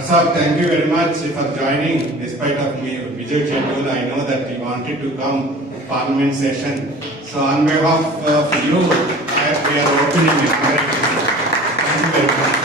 Sir, thank you very much for joining. Despite of me busy schedule, I know that you wanted to come Parliament session. So on behalf of you, we are opening it. Thank you very much.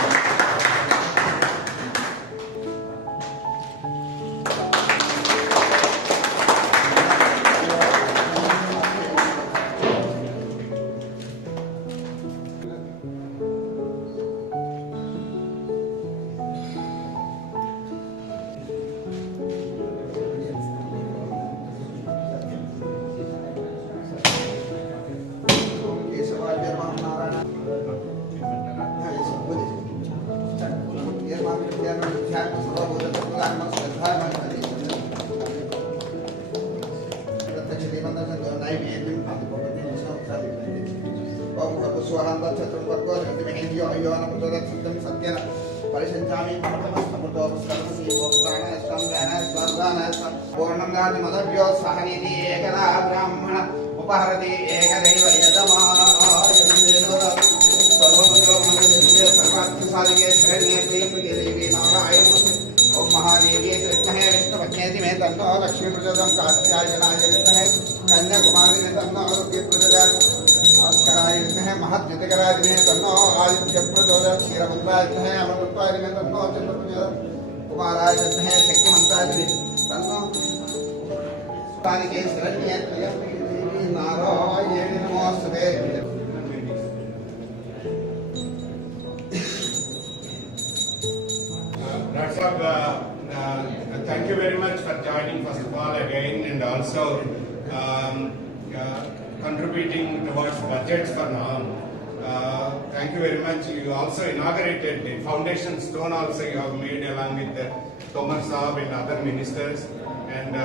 पूर्णंगादिमदभ्यो सहनीति एकदा ब्राह्मण उपहरति एकदैव सर्वार्थसाधिके शरण्ये त्र्यम्बके देवी नारायणमस्ते ओम महादेवी कृष्णे विष्णुपत्नेति मे तन्नो लक्ष्मी प्रचोदं कात्यायनाय विद्महे कन्याकुमारी मे तन्नो रुद्र प्रचोदयात् आस्कराय विद्महे महद्युतिकराय मे तन्नो आदित्य प्रचोदयात् क्षीरपुत्राय विद्महे अमृतत्वाय मे तन्नो चन्द्र प्रचोदयात् कुमाराय विद्महे शक्तिमन्त्राय तन्नो तानिके शरण्ये त्र्यम्बके देवी नारायणे नमोस्तुते Thank you very much for joining first of all again and also contributing towards budgets for now. Thank you very much. You also inaugurated the foundation stone also you have made along with Tomar Saab and other ministers, and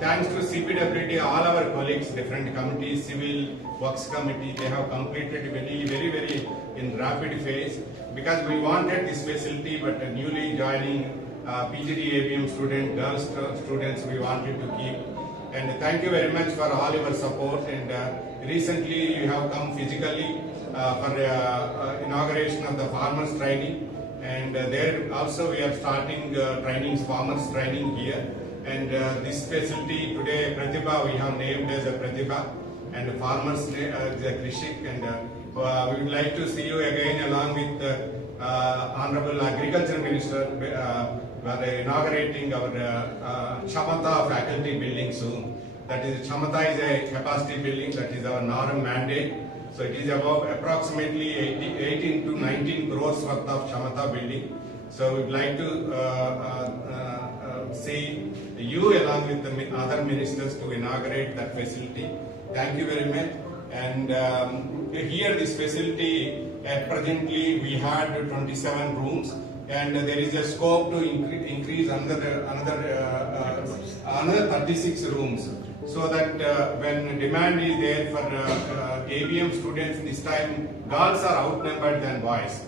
thanks to CPWD, all our colleagues, different committees, civil works committee, they have completed very in rapid phase because we wanted this facility, but newly joining PGD ABM girls students we wanted to keep. And thank you very much for all your support, and recently you have come physically for inauguration of the farmers training, and there also we are starting trainings, farmers training here. And this facility today, Pratibha, we have named as a Pratibha, and farmers as a Krishik, and we would like to see you again along with Honorable Agriculture Minister. We are inaugurating our Chamata faculty building soon. That is, Chamata is a capacity building, that is our NARM mandate. So it is about approximately 18 to 19 crores worth of Chamata building. So we would like to see you along with the other ministers to inaugurate that facility. Thank you very much. And here this facility, at presently we had 27 rooms, and there is a scope to increase another 36 rooms, so that when demand is there for ABM students, this time girls are outnumbered than boys.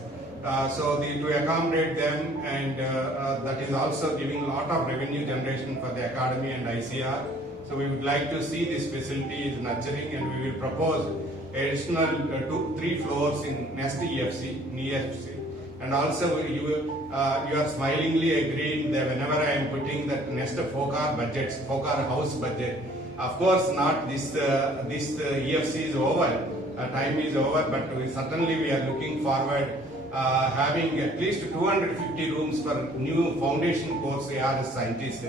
So to accommodate them, and that is also giving a lot of revenue generation for the academy and ICR. So we would like to see this facility is nurturing, and we will propose additional 2-3 floors in next EFC, and also you are smilingly agreeing that whenever I am putting that next FOCAR budgets, FOCAR house budget, of course not this EFC is over, time is over, but certainly we are looking forward having at least 250 rooms for new foundation course ARS scientists.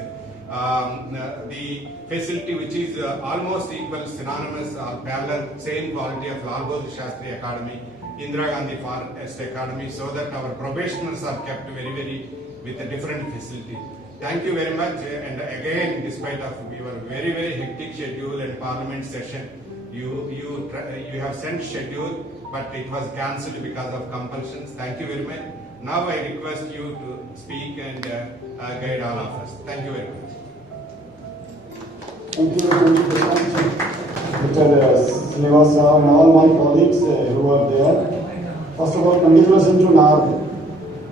The facility which is almost equal, synonymous or parallel, same quality of Lal Bahadur Shastri Academy, Indira Gandhi Forest Academy, so that our probationers are kept very with a different facility. Thank you very much, and again, despite of your very hectic schedule and Parliament session, you have sent schedule, but it was cancelled because of compulsions. Thank you very much. Now I request you to speak and guide all of us. Thank you very much. Thank you very much, Mr. Srivastava and all my colleagues who are there. First of all, congratulations to NARM.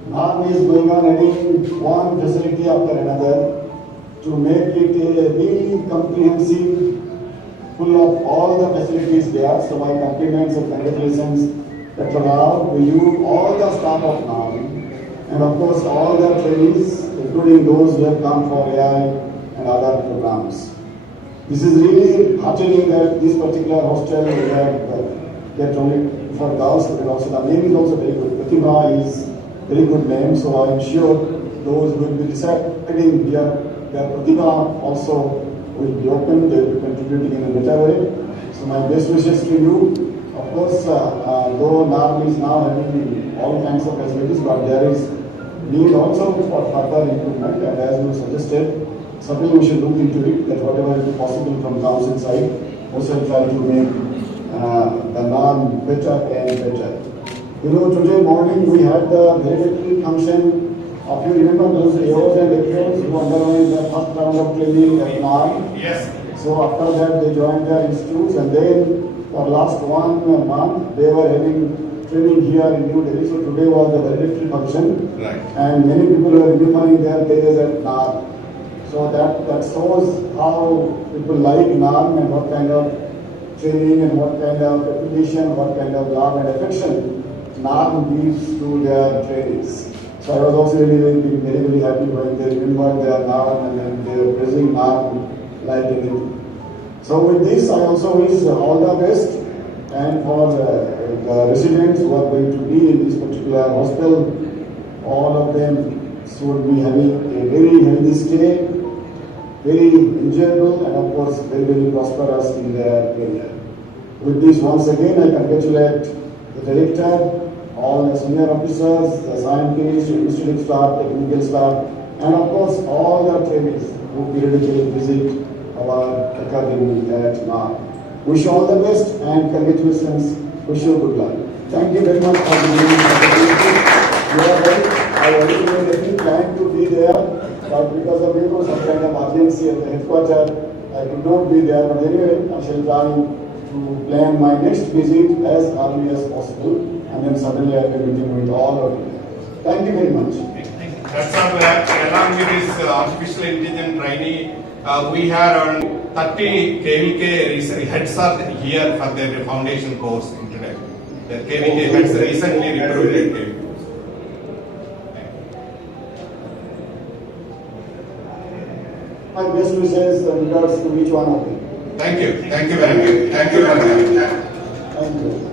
NARM is going on adding one facility after another to make it a really comprehensive, full of all the facilities there. So my compliments and congratulations, Dr. Rao, to you, all the staff of NARM, and of course all the trainees, including those who have come for AI and other programs. This is really heartening that this particular hostel we have kept only for girls, but also the name is also very good. Pratibha is very good name, so I am sure those who will be deciding here, their Pratibha also will be open, they will be contributing in a better way. So my best wishes to you. Of course, though NARM is now having all kinds of facilities, but there is need also for further improvement, and as you suggested, certainly we should look into it, that whatever is possible from council side, also try to make the NARM better and better. You know, today morning we had the valedictory function. If you remember those AOs and APOs who underwent the first round of training at NARM. Yes. So after that they joined their institutes, and then for last 1 month they were having training here in New Delhi. So today was the valedictory function. Right. And many people were remembering their days at NARM. So that shows how people like NARM and what kind of training and what kind of application, what kind of love and affection NARM gives to their trainees. So I was also very happy when they remembered their NARM and then they were praising NARM like anything. So with this, I also wish all the best, and for the residents who are going to be in this particular hostel, all of them should be having a very healthy stay, very enjoyable, and of course very prosperous in their career. With this, once again, I congratulate the director, all the senior officers, the scientists, administrative staff, technical staff, and of course all the trainees who periodically visit our academy at NARM. Wish you all the best and congratulations. Wish you good luck. Thank you very much for giving me the opportunity. You are right. I originally didn't plan to be there, but because of some kind of urgency at the headquarters, I could not be there. But anyway, I shall try to plan my next visit as early as possible, and then suddenly I will be meeting with all of you. Thank you very much. That's all. Along with this artificial intelligence trainee, we have around 30 KVK heads are here for their foundation course today. The KVK heads recently recruited KVK. My best wishes and regards to each one of you. Thank you. Thank you very much. Thank you for that. Thank you.